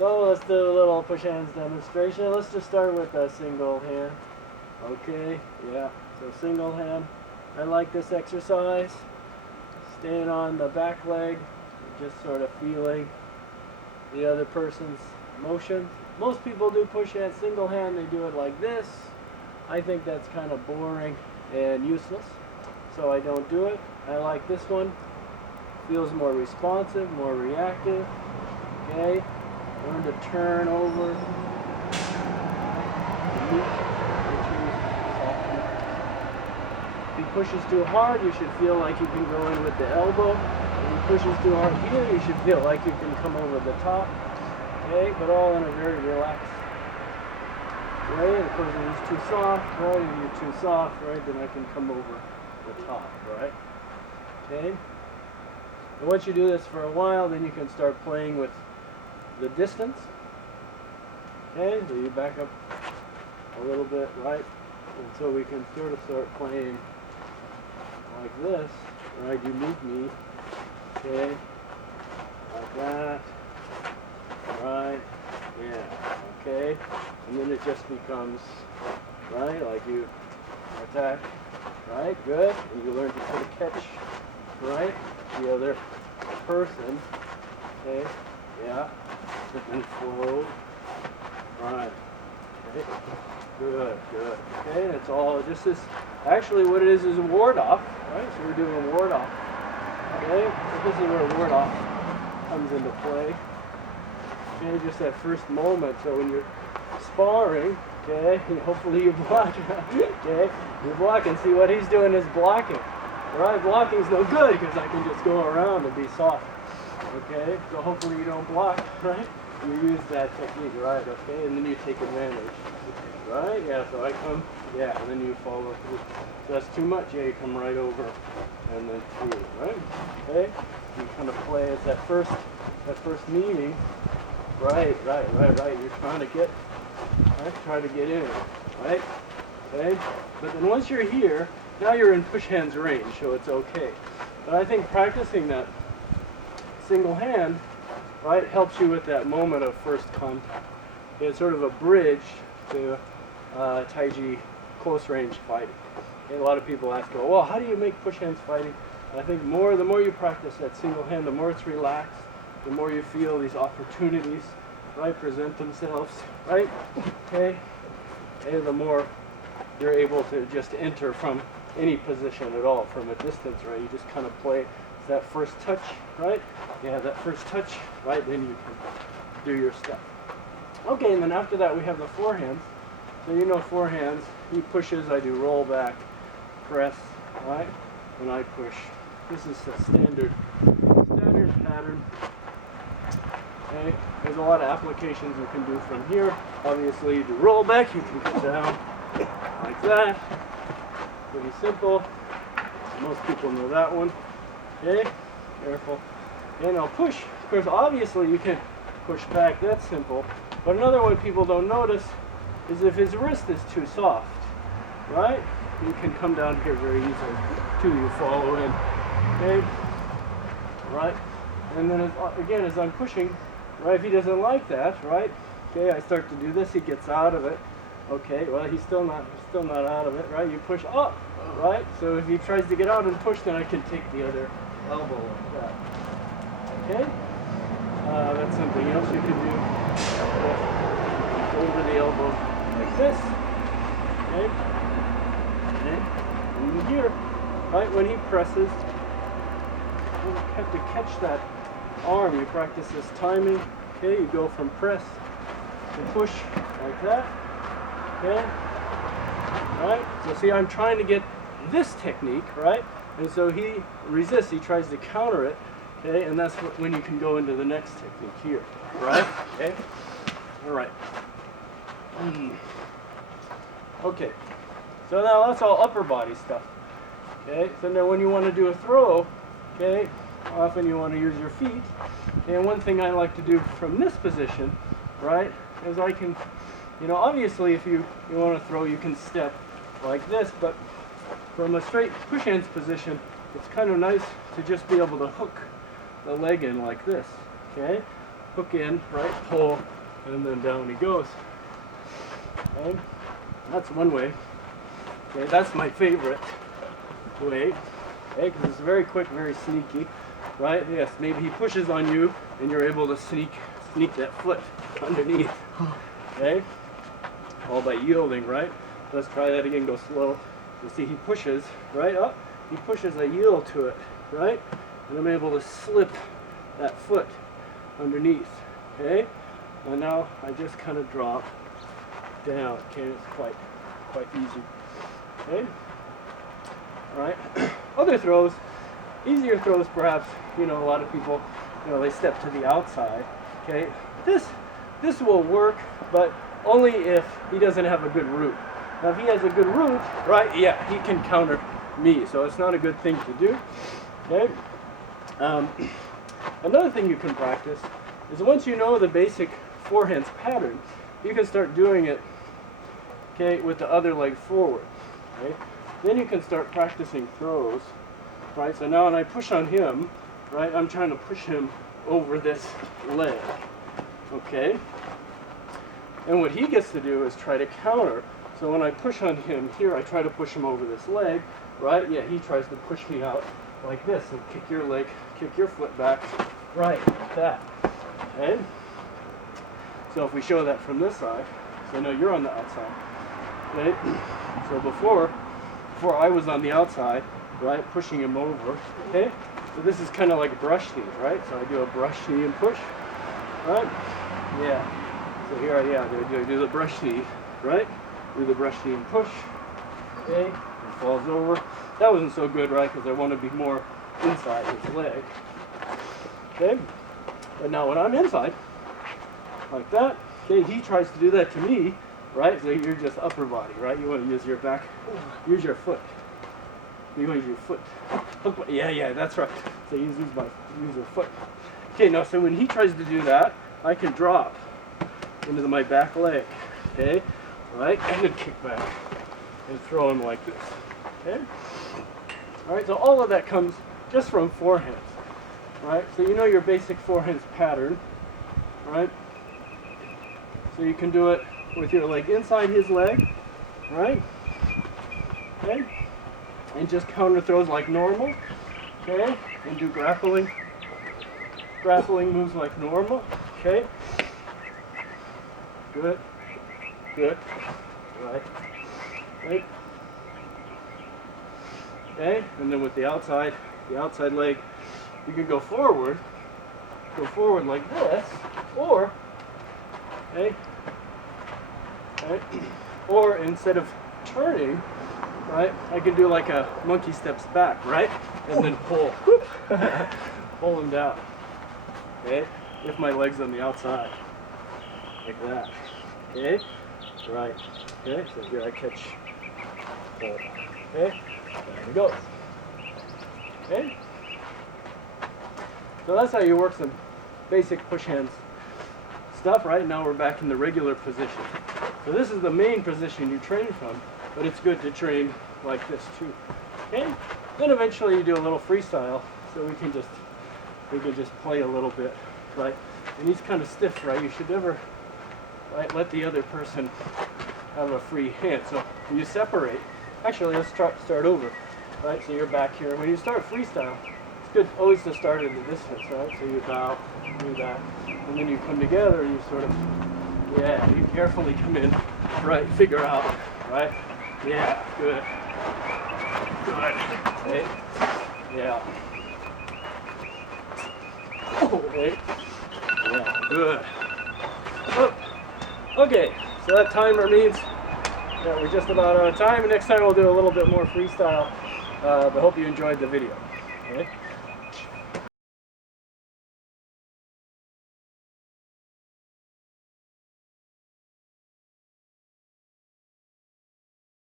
So let's do a little push hands demonstration. Let's just start with a single hand. Okay, yeah, so single hand. I like this exercise. Staying on the back leg, just sort of feeling the other person's motion. Most people do push hands single hand, they do it like this. I think that's kind of boring and useless, so I don't do it. I like this one. Feels more responsive, more reactive. Okay, learn to turn over. If he pushes too hard, you should feel like you can go in with the elbow. If he pushes too hard here, you should feel like you can come over the top. Okay, but all in a very relaxed way. And of course, if he's too soft, right? If you're too soft, right, then I can come over the top, right? Okay. And once you do this for a while, then you can start playing with the distance. Okay, so you back up a little bit, right? And so we can sort of start playing like this, right? You meet me, okay, like that, right? Yeah, okay. And then it just becomes, right? Like you attack, right? Good. And you learn to sort of catch, right? The other person, okay? Yeah. And flow, right? Okay. Good, good. Okay, and it's all just this. Actually, what it is a ward off, right? So we're doing a ward off. Okay, so this is where ward off comes into play. Okay, just that first moment. So when you're sparring, okay, and hopefully you block. Okay, you block and see what he's doing is blocking. Right, blocking's no good because I can just go around and be soft. Okay, so hopefully you don't block, right? You use that technique, right? Okay, and then you take advantage. Right? Yeah, so I come, yeah, and then you follow through. So that's too much, yeah, you come right over and then through, right? Okay? You kind of play as that first meeting. Right. You're trying to get, right? Try to get in, right? Okay? But then once you're here, now you're in push hands range, so it's okay. But I think practicing that single hand, right, helps you with that moment of first contact. It's sort of a bridge to Taiji close range fighting. Okay, a lot of people ask, well, how do you make push hands fighting? And I think the more you practice that single hand, the more it's relaxed, the more you feel these opportunities, right, present themselves, right? Okay, and the more you're able to just enter from any position at all, from a distance, right? You just kind of play that first touch, right? Yeah, that first touch, right? Then you can do your step. Okay, and then after that we have the forehands. So you know forehands, he pushes, I do roll back, press, right? And I push. This is the standard pattern. Okay, there's a lot of applications you can do from here. Obviously you do roll back, you can come down like that. Pretty simple. Most people know that one. Okay, careful. And I'll push. Of course, obviously you can push back, that's simple. But another one people don't notice is if his wrist is too soft, right? You can come down here very easily too. You follow in, okay? Right? And then again, as I'm pushing, right? If he doesn't like that, right? Okay, I start to do this. He gets out of it. Okay, well he's still not out of it, right? You push up, right? So if he tries to get out and push, then I can take the other elbow like that. Okay? That's something else you can do. Over the elbow like this. Okay? Okay? And here, right, when he presses, you have to catch that arm. You practice this timing. Okay, you go from press to push like that. Okay? Right? So see, I'm trying to get this technique, right? And so he resists, he tries to counter it. Okay, and that's when you can go into the next technique here, right? Okay, all right. Okay, so now that's all upper body stuff. Okay, so now when you want to do a throw, okay, often you want to use your feet. Okay, and one thing I like to do from this position, right, is I can, you know, obviously if you want to throw, you can step like this, but from a straight push hands position, it's kind of nice to just be able to hook the leg in like this, okay? hook in, right, pull, and then down he goes. Okay, that's one way. Okay, that's my favorite way. Okay, because it's very quick, very sneaky, right? Yes, maybe he pushes on you, and you're able to sneak that foot underneath. Okay, all by yielding, right? Let's try that again. Go slow. You see, he pushes right up. He pushes. I yield to it, right? And I'm able to slip that foot underneath. Okay, and now I just kind of drop down. Okay, it's quite easy. Okay, all right. Other throws, easier throws perhaps. You know, a lot of people, you know, they step to the outside. Okay, this will work, but only if he doesn't have a good route. Now, if he has a good route, right? Yeah, he can counter me. So it's not a good thing to do. Okay. Another thing you can practice is once you know the basic forehands pattern, you can start doing it, okay, with the other leg forward. Okay? Then you can start practicing throws, right? So now when I push on him, right, I'm trying to push him over this leg, okay? And what he gets to do is try to counter. So when I push on him here, I try to push him over this leg, right? Yeah, he tries to push me out like this and kick your leg, kick your foot back, right, like that, okay? So if we show that from this side, so now you're on the outside, okay? So before I was on the outside, right, pushing him over, okay? So this is kind of like brush knee, right? So I do a brush knee and push, right? Yeah. So here I do the brush knee, right? Do the brush knee and push, okay? He falls over. That wasn't so good, right? Because I want to be more inside his leg, okay? But now when I'm inside, like that, okay, he tries to do that to me, right? So you're just upper body, right? You want to use your back, use your foot. You want to use your foot. Yeah, that's right. So use your foot. Okay, now so when he tries to do that, I can drop into my back leg, okay? Right? And then kick back and throw him like this, okay? All right, so all of that comes just from forehands, right? So you know your basic forehands pattern, right? So you can do it with your leg inside his leg, right? Okay? And just counter throws like normal, okay? And do grappling moves like normal, okay? Good, right, okay? And then with the outside leg, you can go forward like this, or, okay? Right? Or instead of turning, right, I can do like a monkey steps back, right? And then pull. Pull him down. Okay? If my leg's on the outside. Like that. Okay? Right. Okay? So here I catch. Pull. Okay? There we go. Okay? So that's how you work some basic push hands stuff, right? Now we're back in the regular position. So this is the main position you train from, but it's good to train like this too. Okay? Then eventually you do a little freestyle, so we can just play a little bit, right? And he's kind of stiff, right? You should never, right, let the other person have a free hand. So when you separate, actually let's start over, right? So you're back here. When you start freestyle, it's good always to start at a distance, right? So you bow, do that, and then you come together and you sort of, yeah, you carefully come in, right, figure out, right? Yeah, good. Okay. Yeah. Okay. Yeah, good. Oh. Okay, so that timer means that we're just about out of time. Next time we'll do a little bit more freestyle, but hope you enjoyed the video. Okay?